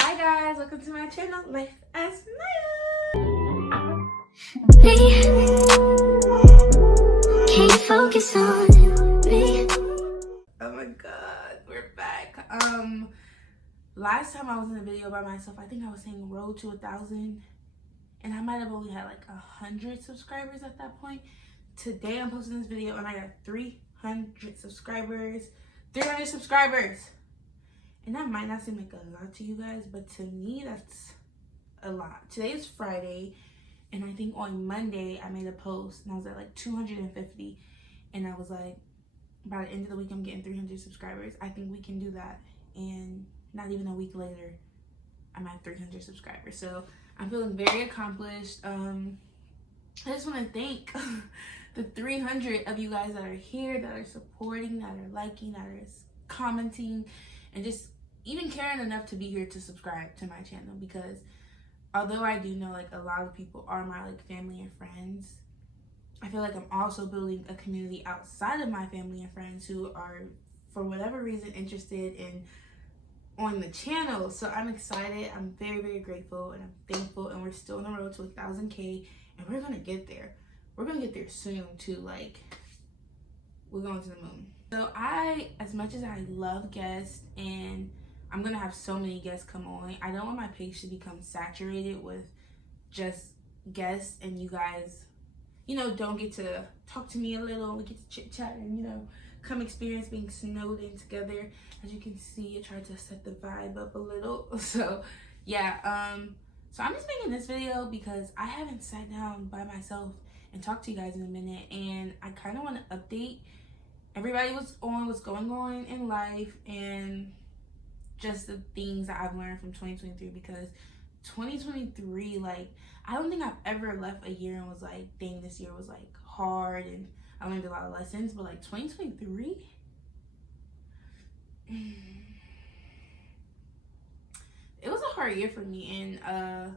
Hi guys, welcome to my channel, Life as Maya. Can't focus on me. Oh my god, we're back. Last time I was in a video by myself, I think I was saying road to 1,000, and I might have only had like 100 subscribers at that point. Today I'm posting this video and I got 300 subscribers. 300 subscribers! And that might not seem like a lot to you guys, but to me, that's a lot. Today is Friday, and I think on Monday, I made a post, and I was at like 250, and I was like, by the end of the week, I'm getting 300 subscribers. I think we can do that, and not even a week later, I'm at 300 subscribers. So I'm feeling very accomplished. I just want to thank the 300 of you guys that are here, that are supporting, that are liking, that are commenting, and just even caring enough to be here to subscribe to my channel. Because although I do know like a lot of people are my like family and friends, I feel like I'm also building a community outside of my family and friends who are, for whatever reason, interested in on the channel. So I'm excited. I'm very, very grateful, and I'm thankful, and we're still on the road to 1,000K, and we're gonna get there. We're gonna get there soon too. Like, we're going to the moon. So as much as I love guests, and I'm gonna have so many guests come on, I don't want my page to become saturated with just guests and you guys, don't get to talk to me a little. We get to chit chat and, come experience being snowed in together. As you can see, I tried to set the vibe up a little. So yeah, so I'm just making this video because I haven't sat down by myself and talked to you guys in a minute, and I kind of want to update everybody what's going on in life, and just the things that I've learned from 2023. Because 2023, like, I don't think I've ever left a year and was like, dang, this year was like hard and I learned a lot of lessons. But like 2023, it was a hard year for me, and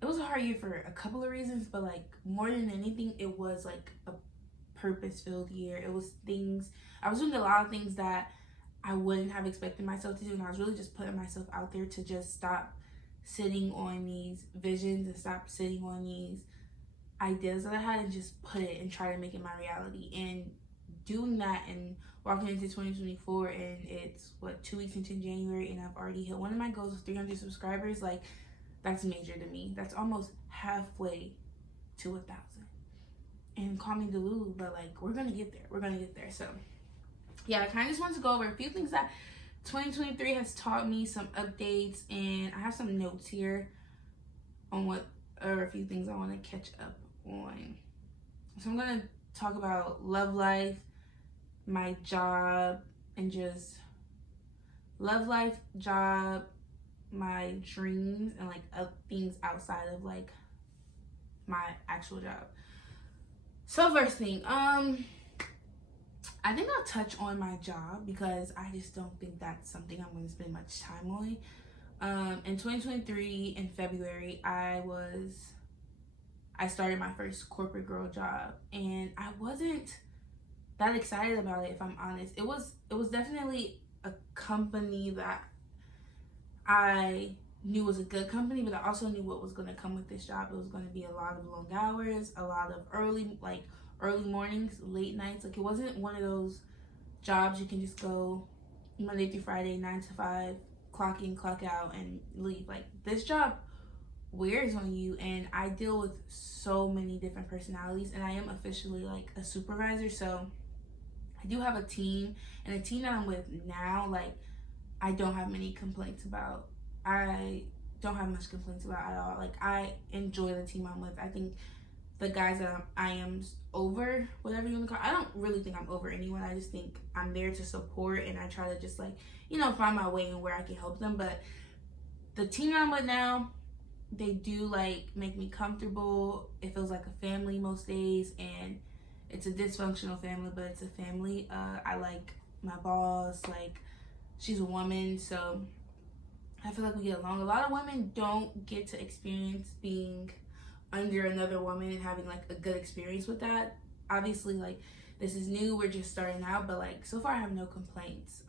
it was a hard year for a couple of reasons, but like more than anything, it was like a purpose-filled year. It was things, I was doing a lot of things that I wouldn't have expected myself to do, and I was really just putting myself out there to just stop sitting on these visions and stop sitting on these ideas that I had and just put it and try to make it my reality. And doing that and walking into 2024, and it's 2 weeks into January, and I've already hit one of my goals of 300 subscribers. Like, that's major to me. That's almost halfway to 1,000. And call me Delulu, but like, we're gonna get there. We're gonna get there. So yeah, I kind of just wanted to go over a few things that 2023 has taught me, some updates, and I have some notes here on what are a few things I want to catch up on. So I'm going to talk about love life, my job, and just love life, job, my dreams, and like things outside of like my actual job. So first thing, I think I'll touch on my job because I just don't think that's something I'm going to spend much time on. In 2023, in February, I started my first corporate girl job, and I wasn't that excited about it, if I'm honest. It was definitely a company that I knew was a good company, but I also knew what was going to come with this job. It was going to be a lot of long hours, a lot of early mornings, late nights. Like, it wasn't one of those jobs you can just go Monday through Friday, 9 to 5, clock in, clock out, and leave. Like, this job wears on you, and I deal with so many different personalities, and I am officially like a supervisor. So I do have a team, and the team that I'm with now, like, I don't have many complaints about. I don't have much complaints about at all. Like, I enjoy the team I'm with. I think the guys that I am over, whatever you want to call it, I don't really think I'm over anyone. I just think I'm there to support, and I try to just like, find my way and where I can help them. But the team that I'm with now, they do like make me comfortable. It feels like a family most days, and it's a dysfunctional family, but it's a family. I like my boss, like, she's a woman, so I feel like we get along. A lot of women don't get to experience being under another woman and having like a good experience with that. Obviously, like, this is new, we're just starting out, but like, so far I have no complaints.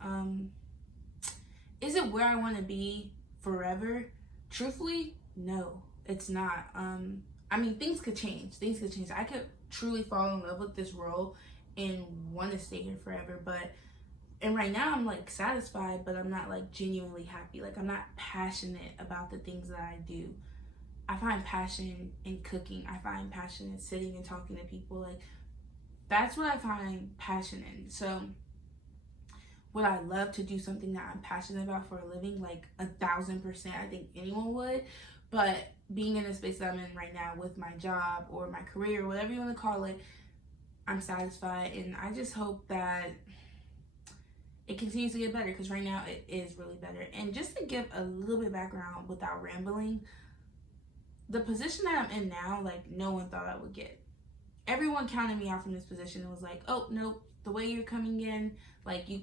Is it where I want to be? forever. Truthfully, no, it's not. I mean, things could change. Things could change. I could truly fall in love with this role and want to stay here forever, but and right now I'm like satisfied, but I'm not like genuinely happy. Like I'm not passionate about the things that I do. I find passion in cooking. I find passion in sitting and talking to people. Like that's what I find passion in. So would I love to do something that I'm passionate about for a living? Like 1,000%. I think anyone would. But being in the space that I'm in right now with my job or my career, whatever you want to call it, I'm satisfied, and I just hope that it continues to get better, because right now it is really better. And just to give a little bit of background without rambling, the position that I'm in now, like no one thought I would get. Everyone counted me out from this position and was like, oh nope, the way you're coming in, like you,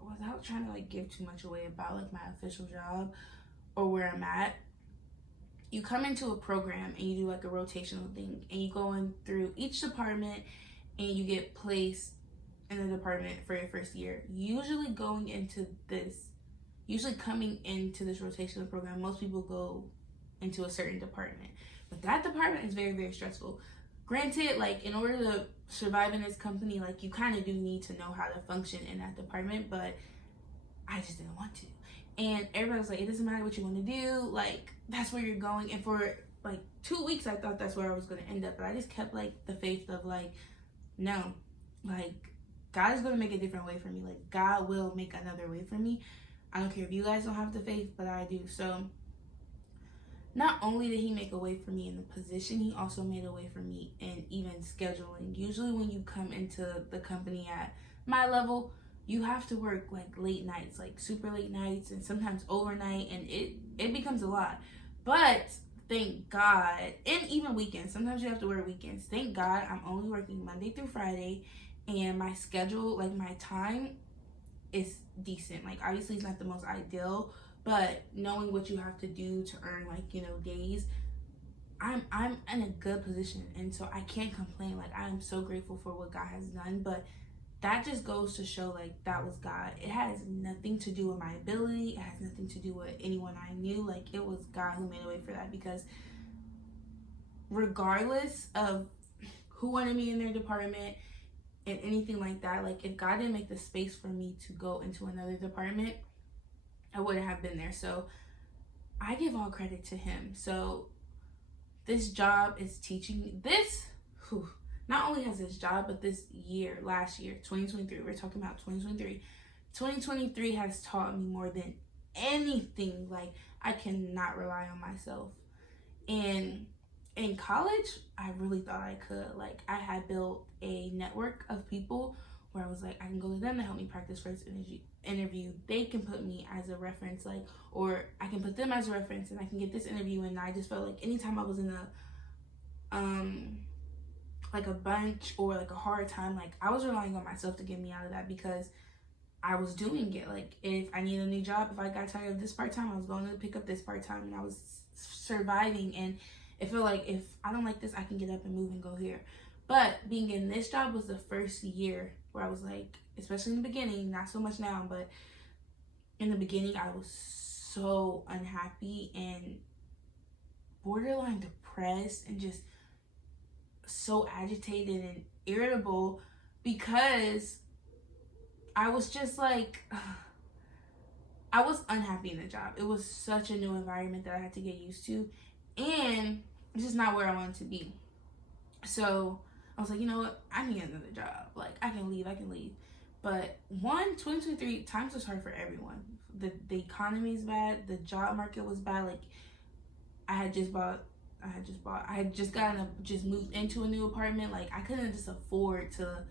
without trying to like give too much away about like my official job or where I'm at, you come into a program and you do like a rotational thing, and you go in through each department and you get placed in the department for your first year. Usually coming into this rotational program, most people go into a certain department, but that department is very, very stressful. Granted, like in order to survive in this company, like you kind of do need to know how to function in that department, but I just didn't want to. And everybody was like, it doesn't matter what you want to do, like that's where you're going. And for like 2 weeks I thought that's where I was going to end up, but I just kept like the faith of like, no, like God is going to make a different way for me. Like God will make another way for me. I don't care if you guys don't have the faith, but I do. So not only did he make a way for me in the position, he also made a way for me in even scheduling. Usually when you come into the company at my level, you have to work like late nights, like super late nights, and sometimes overnight, and it becomes a lot. But thank God, and even weekends, sometimes you have to work weekends. Thank God I'm only working Monday through Friday, and my schedule, like my time is decent. Like obviously it's not the most ideal, but knowing what you have to do to earn like, you know, days, I'm in a good position, and so I can't complain. Like I am so grateful for what God has done, but that just goes to show like that was God. It has nothing to do with my ability. It has nothing to do with anyone I knew. Like it was God who made a way for that, because regardless of who wanted me in their department and anything like that, like if God didn't make the space for me to go into another department, I wouldn't have been there. So I give all credit to him. So this job is teaching me this. Not only has this job, but this year, last year, 2023, we're talking about 2023. 2023 has taught me more than anything. Like I cannot rely on myself. And in college, I really thought I could. Like I had built a network of people where I was like, I can go to them to help me practice for this interview. They can put me as a reference, like, or I can put them as a reference, and I can get this interview. And I just felt like anytime I was in like a bunch or like a hard time, like I was relying on myself to get me out of that, because I was doing it. Like if I need a new job, if I got tired of this part-time, I was going to pick up this part-time, and I was surviving. And it felt like if I don't like this, I can get up and move and go here. But being in this job was the first year where I was like, especially in the beginning, not so much now, but in the beginning I was so unhappy and borderline depressed and just so agitated and irritable, because I was just like, I was unhappy in the job. It was such a new environment that I had to get used to, and this is not where I wanted to be. So I was like, you know what, I need another job. Like I can leave. But 2023, times was hard for everyone. The economy is bad. The job market was bad. Like I had just moved into a new apartment. Like I couldn't just afford to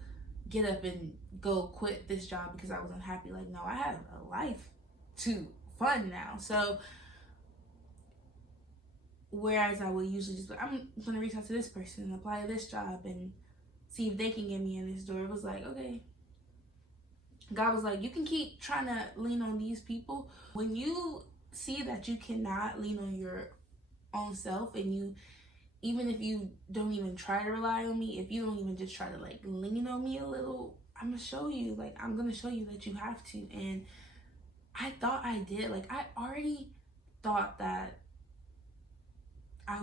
get up and go quit this job because I was unhappy. Like no, I have a life to fund now. So whereas I would usually just, I'm gonna reach out to this person and apply to this job and see if they can get me in this door, it was like, okay, God was like, you can keep trying to lean on these people. When you see that you cannot lean on your own self, and you, even if you don't even try to rely on me, if you don't even just try to like lean on me a little, I'm gonna show you that you have to. And I thought I did. Like I already thought that I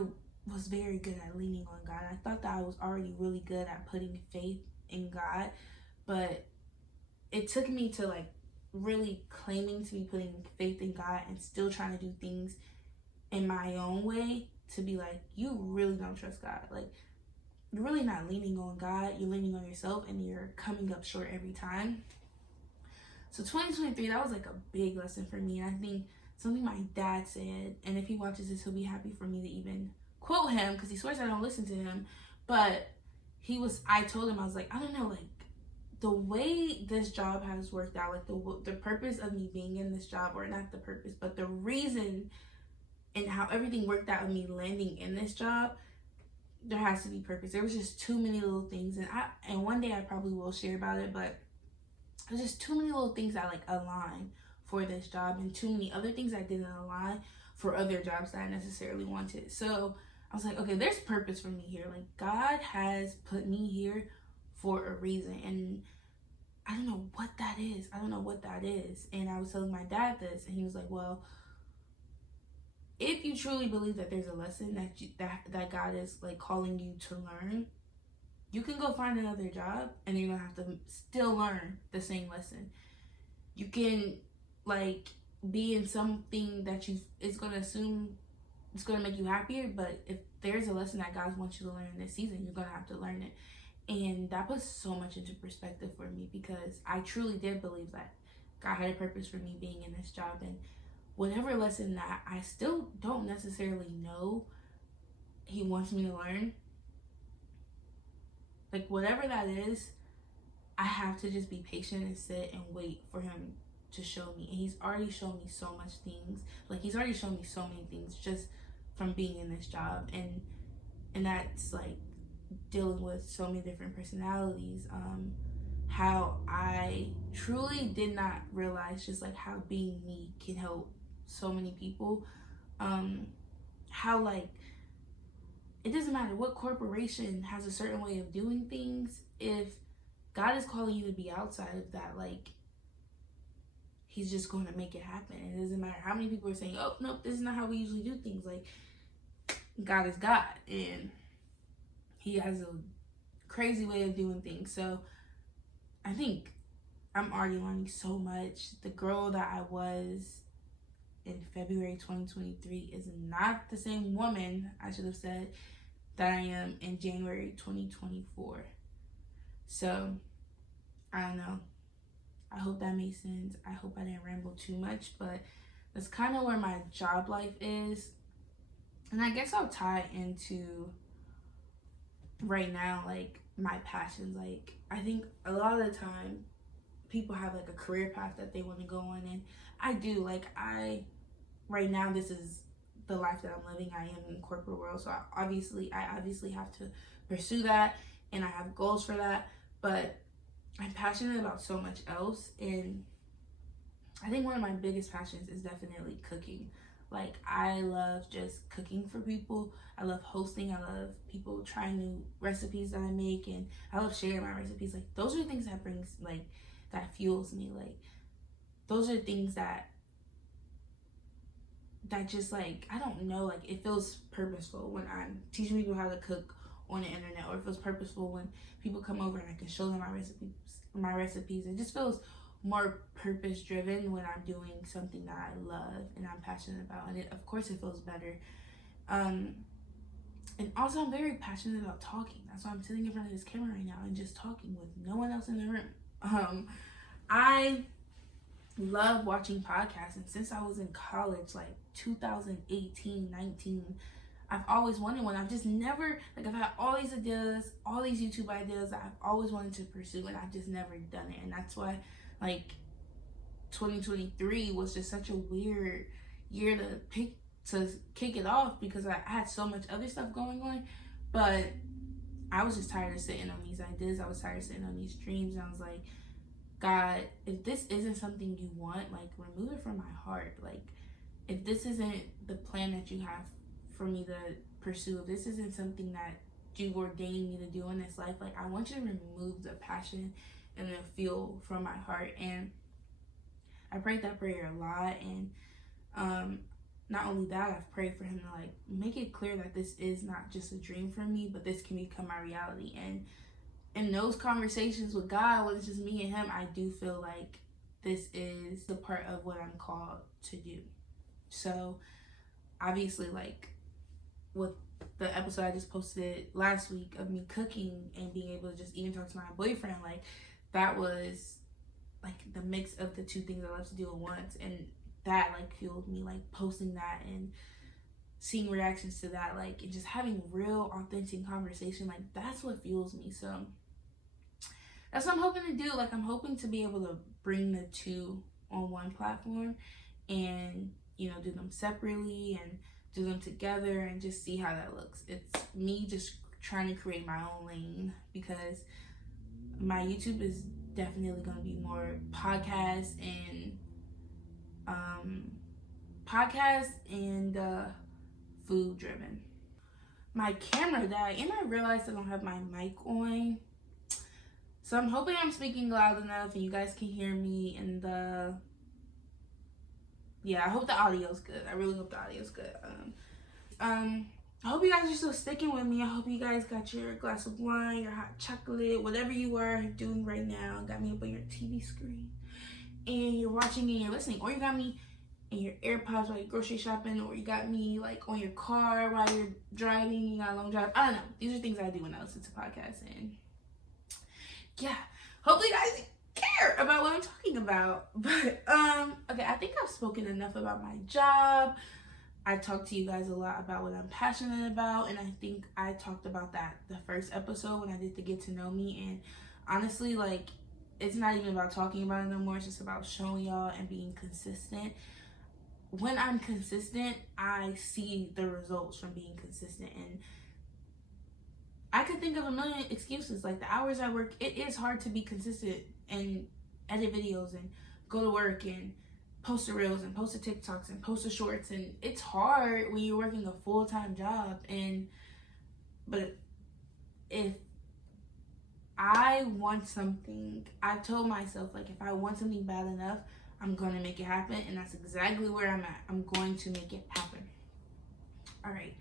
was very good at leaning on God. I thought that I was already really good at putting faith in God, but it took me to like really claiming to be putting faith in God and still trying to do things in my own way to be like, you really don't trust God. Like, you're really not leaning on God, you're leaning on yourself, and you're coming up short every time. So 2023, that was like a big lesson for me. And I think something my dad said, and if he watches this, he'll be happy for me to even quote him because he swears I don't listen to him. But I told him, I was like, I don't know, like the way this job has worked out, like the purpose of me being in this job, or not the purpose, but the reason and how everything worked out of me landing in this job, there has to be purpose. There was just too many little things, and one day I probably will share about it, but there's just too many little things that like align for this job, and too many other things that didn't align for other jobs that I necessarily wanted. So I was like, okay, there's purpose for me here. Like, God has put me here for a reason, and I don't know what that is. I don't know what that is. And I was telling my dad this, and he was like, well, if you truly believe that there's a lesson that God is like calling you to learn, you can go find another job and you're gonna have to still learn the same lesson. You can like be in something that it's gonna assume it's gonna make you happier, but if there's a lesson that God wants you to learn in this season, you're gonna have to learn it. And that puts so much into perspective for me, because I truly did believe that God had a purpose for me being in this job, and whatever lesson that I still don't necessarily know he wants me to learn, like whatever that is, I have to just be patient and sit and wait for him to show me. And he's already shown me so much things. Like, he's already shown me so many things just from being in this job, and that's like dealing with so many different personalities. How I truly did not realize just like how being me can help so many people. How like it doesn't matter what corporation has a certain way of doing things, if God is calling you to be outside of that, like, he's just going to make it happen. It doesn't matter how many people are saying, oh nope, this is not how we usually do things. Like, God is God, and he has a crazy way of doing things. So I think I'm already learning so much. The girl that I was in February 2023 is not the same woman, I should have said, that I am in January 2024. So I don't know. I hope that made sense. I hope I didn't ramble too much, but that's kind of where my job life is. And I guess I'll tie into right now, like, my passions. Like, I think a lot of the time people have like a career path that they want to go on, and I do. Like, right now, this is the life that I'm living. I am in the corporate world, so I obviously have to pursue that, and I have goals for that, but I'm passionate about so much else. And I think one of my biggest passions is definitely cooking. Like, I love just cooking for people. I love hosting. I love people trying new recipes that I make, and I love sharing my recipes. Like, those are things that brings, like, that fuels me. Like, those are things that just, like, I don't know, like, it feels purposeful when I'm teaching people how to cook on the internet, or it feels purposeful when people come over and I can show them my recipes. It just feels more purpose driven when I'm doing something that I love and I'm passionate about, and of course it feels better. And also, I'm very passionate about talking. That's why I'm sitting in front of this camera right now and just talking with no one else in the room. I love watching podcasts, and since I was in college, like 2018, 19, I've always wanted one. I've just never, like, I've had all these ideas, all these YouTube ideas that I've always wanted to pursue, and I've just never done it. And that's why, like, 2023 was just such a weird year to kick it off, because I had so much other stuff going on. But I was just tired of sitting on these ideas. I was tired of sitting on these dreams, and I was like, God, if this isn't something you want, like, remove it from my heart. Like, if this isn't the plan that you have for me to pursue, if this isn't something that you've ordained me to do in this life, like, I want you to remove the passion and the fuel from my heart. And I prayed that prayer a lot, and not only that, I've prayed for him to like make it clear that this is not just a dream for me, but this can become my reality. And in those conversations with God, when it's just me and him, I do feel like this is the part of what I'm called to do. So obviously, like with the episode I just posted last week of me cooking and being able to just even talk to my boyfriend, like that was like the mix of the two things I love to do at once. And that like fueled me, like posting that and seeing reactions to that, like, and just having real authentic conversation, like that's what fuels me. So that's what I'm hoping to do. Like I'm hoping to be able to bring the two on one platform and, you know, do them separately and do them together and just see how that looks. It's me just trying to create my own lane, because my YouTube is definitely going to be more podcast and food driven. My camera died and I realized I don't have my mic on, so I'm hoping I'm speaking loud enough and you guys can hear me. And yeah, I hope the audio's good. I really hope the audio's good. I hope you guys are still sticking with me. I hope you guys got your glass of wine, your hot chocolate, whatever you are doing right now, got me up on your TV screen and you're watching and you're listening, or you got me in your AirPods while you're grocery shopping, or you got me like on your car while you're driving, you got a long drive. I don't know. These are things I do when I listen to podcasts. And yeah, hopefully you guys care about what I'm talking about. But okay, I think I've spoken enough about my job. I talked to you guys a lot about what I'm passionate about, and I think I talked about that the first episode when I did the get to know me. And honestly, like, it's not even about talking about it no more. It's just about showing y'all and being consistent. When I'm consistent, I see the results from being consistent. And I could think of a million excuses. Like the hours I work, it is hard to be consistent and edit videos and go to work and post the reels and post the TikToks and post the shorts. And it's hard when you're working a full-time job. But if I want something, I've told myself, like, if I want something bad enough, I'm going to make it happen. And that's exactly where I'm at. I'm going to make it happen. All right.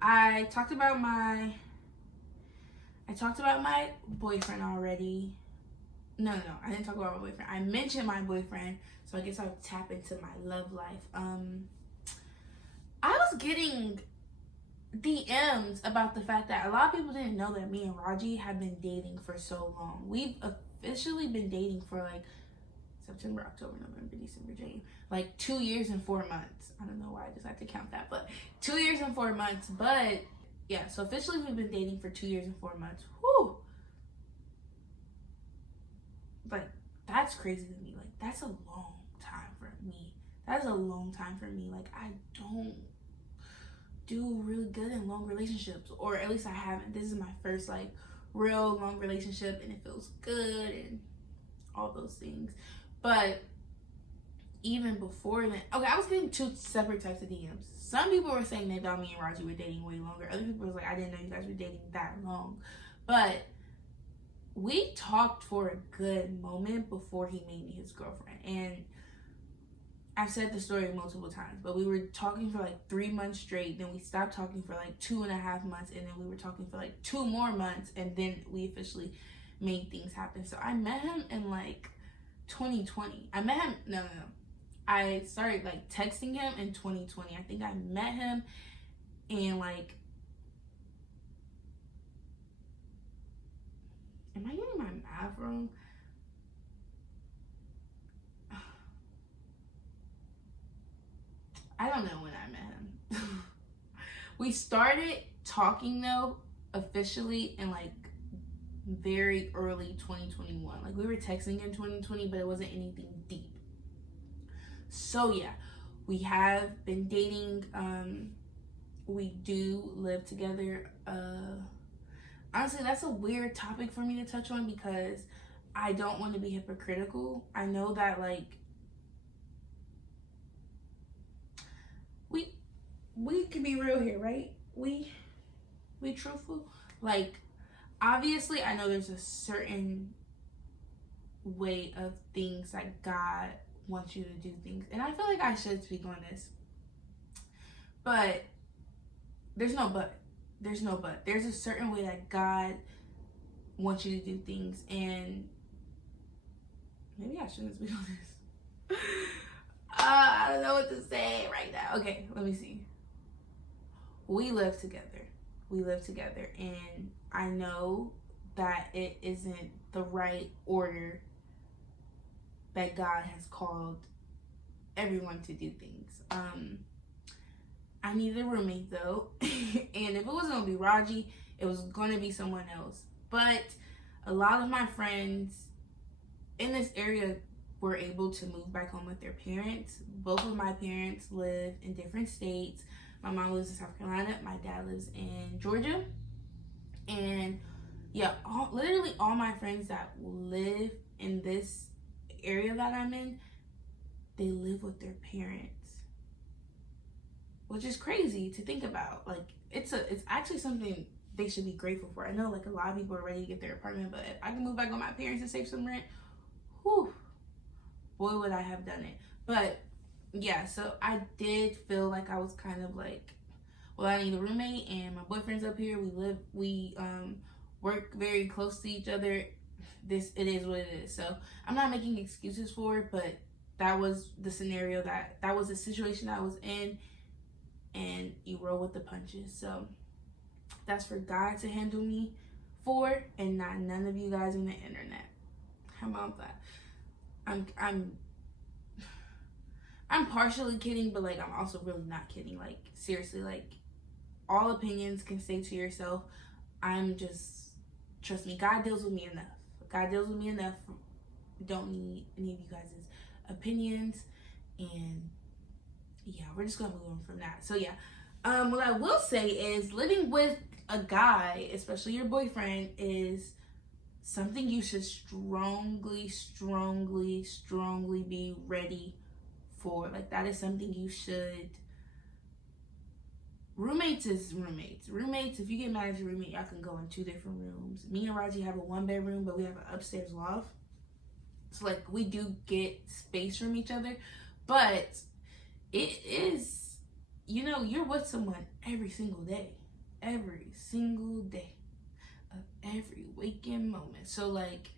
I talked about my boyfriend already. No, I didn't talk about my boyfriend. I mentioned my boyfriend, so I guess I'll tap into my love life. I was getting DMs about the fact that a lot of people didn't know that me and Raji have been dating for so long. We've officially been dating for like September, October, November, December, January, like 2 years and 4 months. I don't know why I just had to count that, but 2 years and 4 months. But yeah, so officially we've been dating for 2 years and 4 months. Whew. Like, that's crazy to me. Like, that's a long time for me. That is a long time for me. Like, I don't do really good in long relationships, or at least I haven't. This is my first like real long relationship, and it feels good and all those things. But even before then, okay, I was getting two separate types of DMs. Some people were saying they thought me and Raji were dating way longer. Other people was like, I didn't know you guys were dating that long. But we talked for a good moment before he made me his girlfriend. And I've said the story multiple times, but we were talking for like 3 months straight. Then we stopped talking for like 2.5 months. And then we were talking for like 2 more months. And then we officially made things happen. So I met him in like 2020. I met him, no. I started like texting him in 2020. I think I met him in like, am I getting my math wrong? I don't know when I met him. We started talking though officially in like very early 2021. Like we were texting in 2020, but it wasn't anything deep. So yeah, we have been dating. We do live together. Honestly, that's a weird topic for me to touch on because I don't want to be hypocritical. I know that like we can be real here, right? We truthful. Like obviously I know there's a certain way of things that God wants you to do things, and I feel like I should speak on this. But there's no but. There's no but. There's a certain way that God wants you to do things, and maybe I shouldn't speak on this. I don't know what to say right now. Okay, let me see. We live together. We live together, and I know that it isn't the right order that God has called everyone to do things. I needed a roommate though, and if it wasn't gonna be Raji, it was gonna be someone else. But a lot of my friends in this area were able to move back home with their parents. Both of my parents live in different states. My mom lives in South Carolina. My dad lives in Georgia. And yeah, literally all my friends that live in this area that I'm in, they live with their parents, which is crazy to think about. Like it's actually something they should be grateful for. I know like a lot of people are ready to get their apartment, but if I can move back with my parents and save some rent, whew, boy would I have done it. But yeah, so I did feel like I was kind of like, well, I need a roommate, and my boyfriend's up here. We work very close to each other. It is what it is. So I'm not making excuses for it, but that was the scenario that was the situation I was in, and you roll with the punches. So that's for God to handle me for, and not none of you guys on the internet. How about that? I'm partially kidding, but like I'm also really not kidding. Like seriously, like all opinions can stay to yourself. I'm just, trust me, God deals with me enough. God deals with me enough. Don't need any of you guys' opinions. And yeah, we're just gonna move on from that. So yeah, what I will say is living with a guy, especially your boyfriend, is something you should strongly be ready for. Like that is something you should. Roommates is roommates. Roommates, if you get mad at your roommate, y'all can go in 2 different rooms. Me and Raji have a 1-bedroom, but we have an upstairs loft. So like we do get space from each other, but it is, you know, you're with someone every single day of every waking moment. So like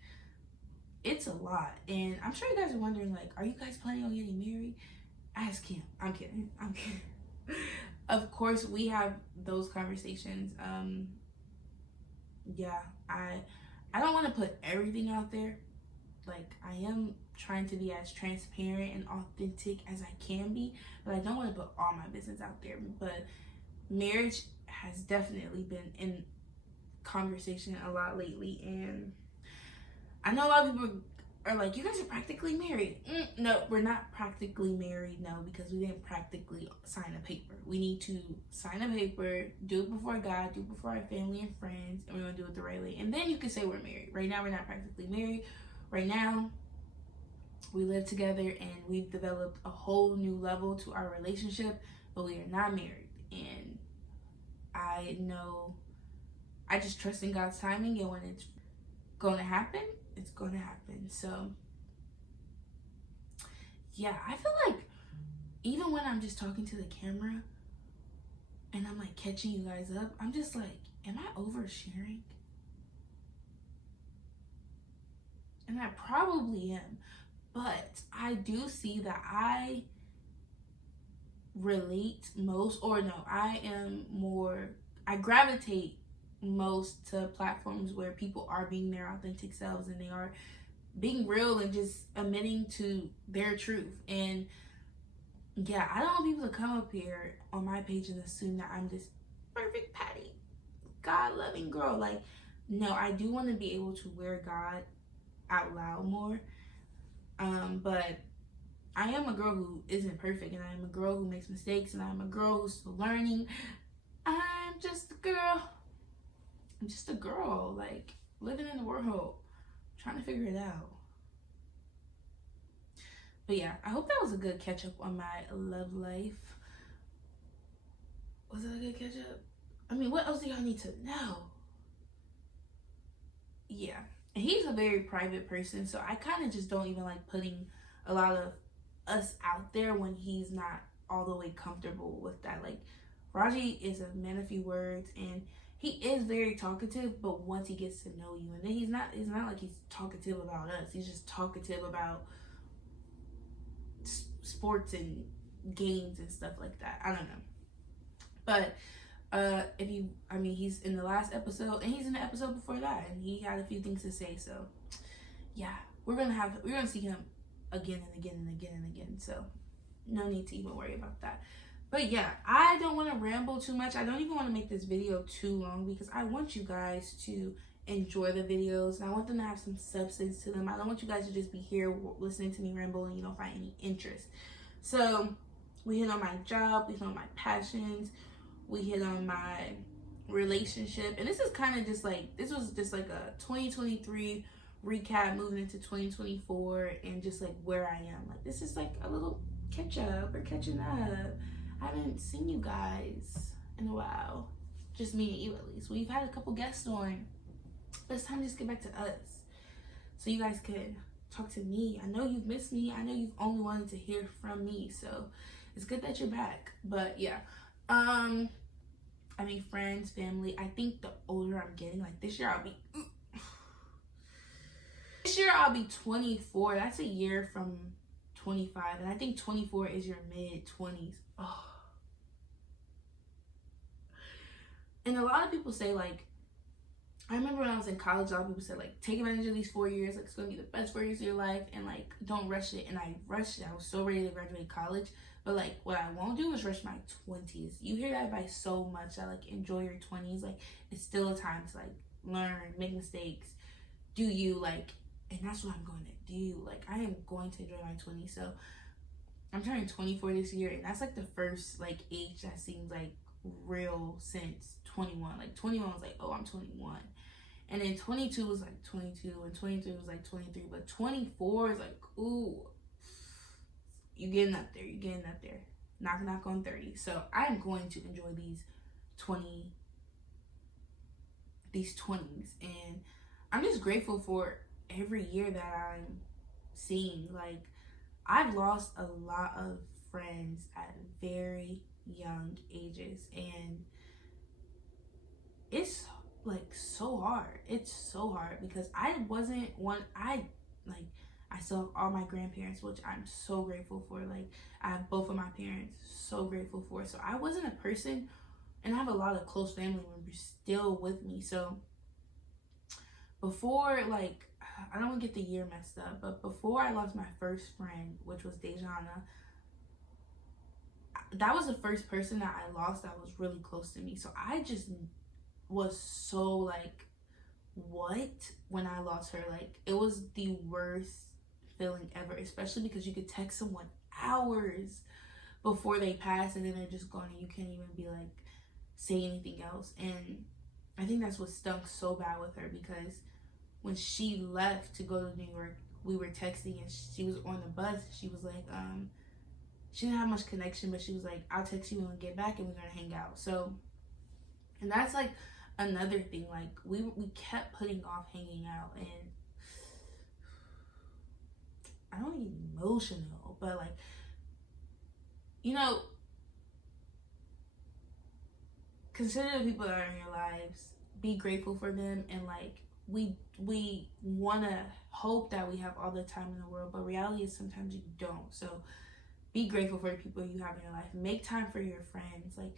it's a lot, and I'm sure you guys are wondering like, are you guys planning on getting married? Ask him. I'm kidding. Of course we have those conversations. Yeah, I don't want to put everything out there. Like I am trying to be as transparent and authentic as I can be, but I don't want to put all my business out there. But marriage has definitely been in conversation a lot lately, and I know a lot of people are like, you guys are practically married. No, we're not practically married, no, because we didn't practically sign a paper. We need to sign a paper, do it before God, do it before our family and friends, and we're gonna do it the right way. And then you can say we're married. Right now, we're not practically married. Right now, we live together and we've developed a whole new level to our relationship, but we are not married. And I know, I just trust in God's timing, and when it's gonna happen, it's gonna happen. So yeah, I feel like even when I'm just talking to the camera and I'm like catching you guys up, I'm just like, am I oversharing? And I probably am, but I do see that I relate most, or no, I gravitate most to platforms where people are being their authentic selves and they are being real and just admitting to their truth. And yeah, I don't want people to come up here on my page and assume that I'm this perfect Patty, God loving girl. Like, no, I do want to be able to wear God out loud more. But I am a girl who isn't perfect, and I am a girl who makes mistakes, and I'm a girl who's still learning. I'm just a girl. I'm just a girl, like, living in the world, trying to figure it out. But yeah, I hope that was a good catch up on my love life. Was it a good catch up? I mean, what else do y'all need to know? Yeah, and he's a very private person, so I kind of just don't even like putting a lot of us out there when he's not all the way comfortable with that. Like, Raji is a man of few words, and he is very talkative, but once he gets to know you, and then he's not like he's talkative about us. He's just talkative about sports and games and stuff like that. I don't know. But if you, I mean, he's in the last episode, and he's in the episode before that, and he had a few things to say. So yeah, we're gonna see him again and again and again and again. So no need to even worry about that. But yeah, I don't want to ramble too much. I don't even want to make this video too long, because I want you guys to enjoy the videos, and I want them to have some substance to them. I don't want you guys to just be here listening to me ramble and, you know, find any interest. So we hit on my job, we hit on my passions, we hit on my relationship, and this is kind of just like, this was just like a 2023 recap moving into 2024, and just like where I am. Like, this is like a little catch up. We're catching up. I haven't seen you guys in a while, just me and you at least. We've had a couple guests on, but it's time to just get back to us, so you guys can talk to me. I know you've missed me. I know you've only wanted to hear from me, so it's good that you're back. But yeah, I mean, friends, family. I think the older I'm getting, like this year I'll be 24. That's a year from 25, and I think 24 is your mid-20s. Oh. And a lot of people say, like, I remember when I was in college, a lot of people said, like, take advantage of these 4 years, like, it's gonna be the best 4 years of your life, and like, don't rush it. And I rushed it. I was so ready to graduate college, but like, what I won't do is rush my 20s. You hear that advice so much, that like, enjoy your 20s. Like, it's still a time to like learn, make mistakes, do you, like, and that's what I'm going to do. Like, I am going to enjoy my 20s. So I'm turning 24 this year, and that's like the first like age that seems like real since 21. Like, 21 was like, oh, I'm 21, and then 22 was like 22, and 23 was like 23, but 24 is like, ooh, you getting up there, knock on 30. So I'm going to enjoy these 20s, and I'm just grateful for every year that I'm seeing. Like, I've lost a lot of friends at very young ages, and it's like so hard. It's so hard, because I wasn't one. I still have all my grandparents, which I'm so grateful for. Like, I have both of my parents, so grateful for. So I wasn't a person, and I have a lot of close family members still with me. So before, like, I don't want to get the year messed up, but before I lost my first friend, which was Dejana, that was the first person that I lost that was really close to me. So I just was so like, what, when I lost her. Like, it was the worst feeling ever, especially because you could text someone hours before they pass, and then they're just gone, and you can't even be like, say anything else. And I think that's what stunk so bad with her, because when she left to go to New York, we were texting, and she was on the bus. She was like, she didn't have much connection, but she was like, I'll text you when we get back, and we're gonna hang out. So, and that's like another thing. Like, we kept putting off hanging out, and I don't get emotional, but like, you know, consider the people that are in your lives, be grateful for them, and like, we want to hope that we have all the time in the world, but reality is sometimes you don't. So be grateful for the people you have in your life. Make time for your friends. Like,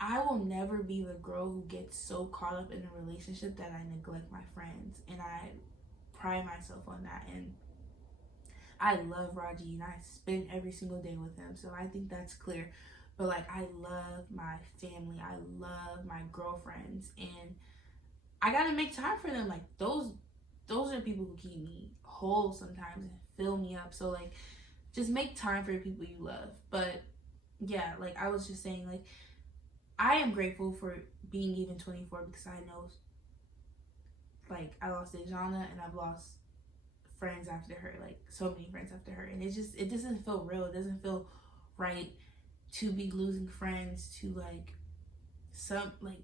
I will never be the girl who gets so caught up in a relationship that I neglect my friends, and I pride myself on that. And I love Raji, and I spend every single day with him, so I think that's clear. But like, I love my family, I love my girlfriends, and I gotta make time for them. Like, those are the people who keep me whole sometimes and fill me up. So like, just make time for the people you love. But yeah, like I was just saying, like, I am grateful for being even 24, because I know, like, I lost Dejana, and I've lost friends after her, like so many friends after her, and it doesn't feel real. It doesn't feel right to be losing friends to like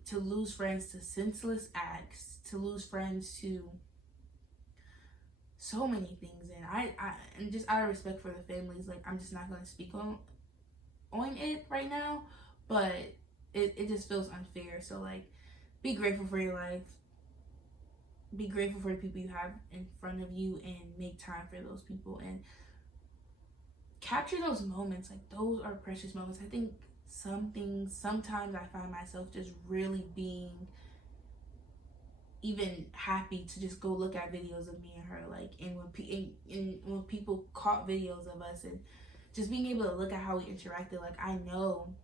to lose friends to senseless acts, to lose friends to so many things. And I and just out of respect for the families, like, I'm just not going to speak on on it right now, but it just feels unfair. So like, be grateful for your life, be grateful for the people you have in front of you, and make time for those people and capture those moments. Like, those are precious moments. I think sometimes I find myself just really being even happy to just go look at videos of me and her, like, and when people caught videos of us, and just being able to look at how we interacted. Like, I know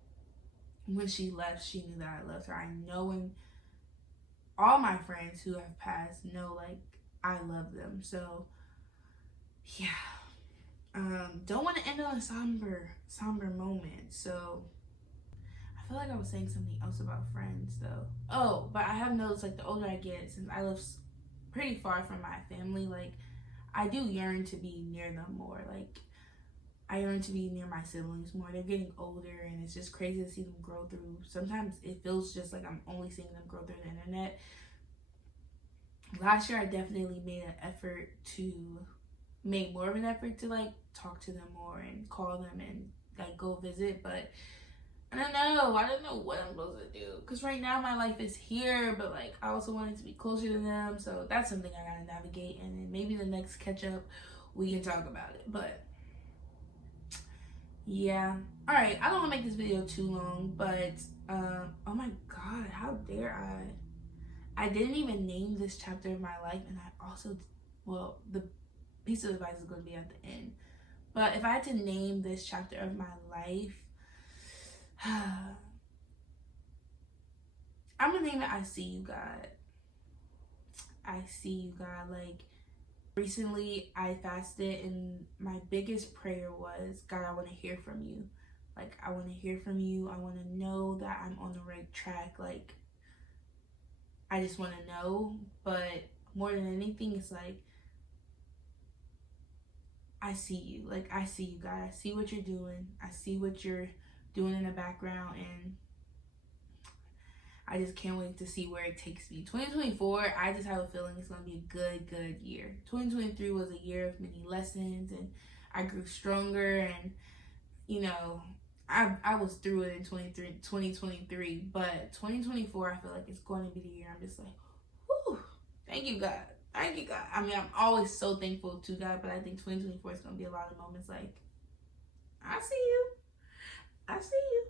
when she left, she knew that I loved her. I know when all my friends who have passed know, like, I love them. So yeah. Don't want to end on a somber moment. So I feel like I was saying something else about friends though. Oh, but I have noticed, like, the older I get, since I live pretty far from my family, like, I do yearn to be near them more. Like, I yearn to be near my siblings more. They're getting older, and it's just crazy to see them grow through. Sometimes it feels just like I'm only seeing them grow through the internet. Last year, I definitely made an effort to make more of an effort to, like, talk to them more and call them and, like, go visit. But I don't know what I'm supposed to do, because right now my life is here, but, like, I also wanted to be closer to them. So that's something I gotta navigate, and then maybe the next catch up we can talk about it. But yeah, all right, I don't want to make this video too long, but oh my god, how dare I didn't even name this chapter of my life. And I also, well, the piece of advice is going to be at the end, but if I had to name this chapter of my life, I'm gonna name it I See You, God. I see you, God. Like, recently I fasted, and my biggest prayer was, God, I want to hear from you. Like, I want to hear from you. I want to know that I'm on the right track. Like, I just want to know. But more than anything, it's like, I see you. Like, I see you, God. I see what you're doing. I see what you're doing in the background, and I just can't wait to see where it takes me. 2024, I just have a feeling it's going to be a good year. 2023 was a year of many lessons, and I grew stronger, and, you know, I was through it in 2023, but 2024, I feel like it's going to be the year I'm just like, whew, thank you, God. Thank you, God. I mean, I'm always so thankful to God, but I think 2024 is going to be a lot of moments like, I see you. I see you.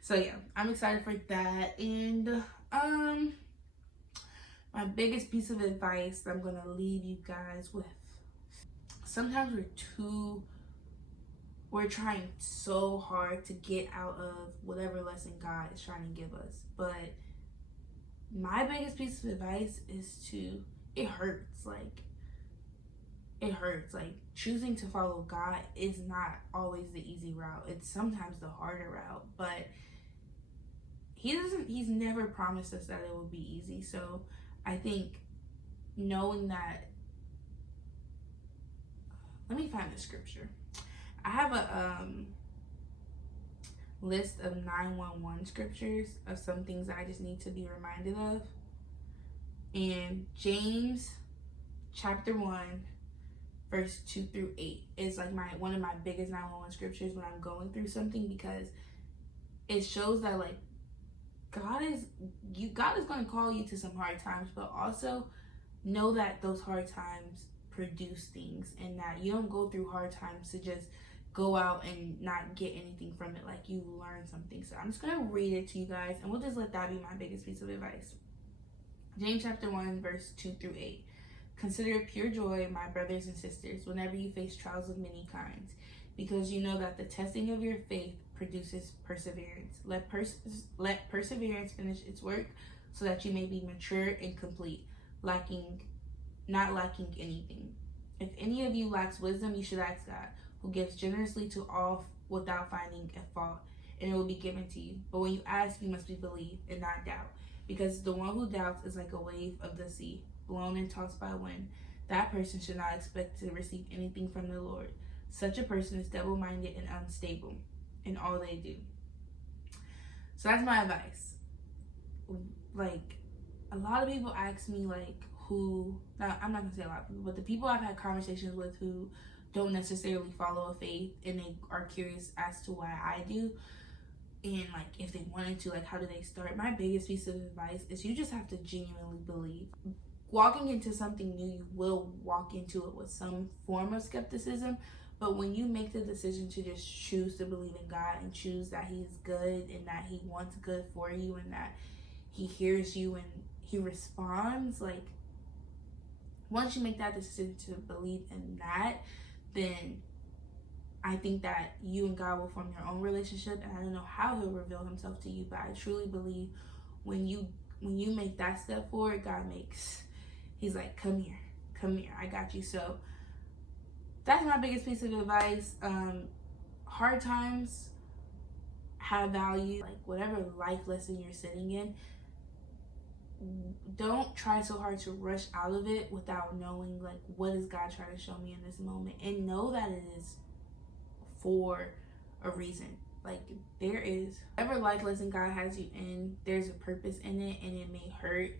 So yeah, I'm excited for that. And my biggest piece of advice that I'm gonna leave you guys with: sometimes we're trying so hard to get out of whatever lesson God is trying to give us. But my biggest piece of advice is to, it hurts. Like, it hurts. Like, choosing to follow God is not always the easy route. It's sometimes the harder route, but he's never promised us that it will be easy. So I think knowing that, let me find the scripture. I have a list of 911 scriptures of some things that I just need to be reminded of. And James chapter 1 verse 2 through 8 is like one of my biggest 911 scriptures when I'm going through something, because it shows that, like, God is going to call you to some hard times, but also know that those hard times produce things, and that you don't go through hard times to just go out and not get anything from it. Like, you learn something. So I'm just going to read it to you guys, and we'll just let that be my biggest piece of advice. James chapter 1 verse 2 through 8. Consider it pure joy, my brothers and sisters, whenever you face trials of many kinds, because you know that the testing of your faith produces perseverance. Let perseverance finish its work, so that you may be mature and complete, not lacking anything. If any of you lacks wisdom, you should ask God, who gives generously to all without finding a fault, and it will be given to you. But when you ask, you must believe and not doubt, because the one who doubts is like a wave of the sea, blown and tossed by wind. That person should not expect to receive anything from the Lord. Such a person is double-minded and unstable in all they do. So that's my advice. Like, a lot of people ask me, like, now I'm not gonna say a lot of people, but the people I've had conversations with who don't necessarily follow a faith and they are curious as to why I do, and like if they wanted to, like how do they start, my biggest piece of advice is you just have to genuinely believe. Walking into something new, you will walk into it with some form of skepticism, but when you make the decision to just choose to believe in God and choose that He's good and that He wants good for you and that He hears you and He responds, like once you make that decision to believe in that, then I think that you and God will form your own relationship, and I don't know how He'll reveal Himself to you, but I truly believe when you make that step forward, He's like, come here, I got you. So that's my biggest piece of advice. Hard times have value. Like whatever life lesson you're sitting in, don't try so hard to rush out of it without knowing like what is God trying to show me in this moment, and know that it is for a reason. Like there is whatever life lesson God has you in, there's a purpose in it, and it may hurt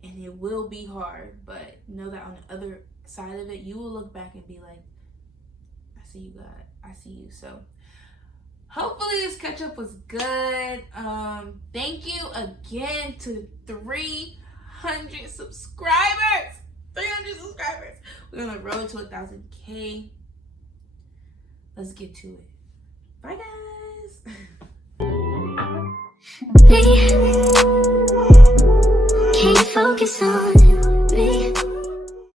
and it will be hard, but know that on the other side of it, you will look back and be like, I see you, God, I see you. So hopefully this catch up was good. Thank you again to 300 subscribers. 300 subscribers. We're on the road to 1,000K. Let's get to it. Bye, guys. Me. Can't focus on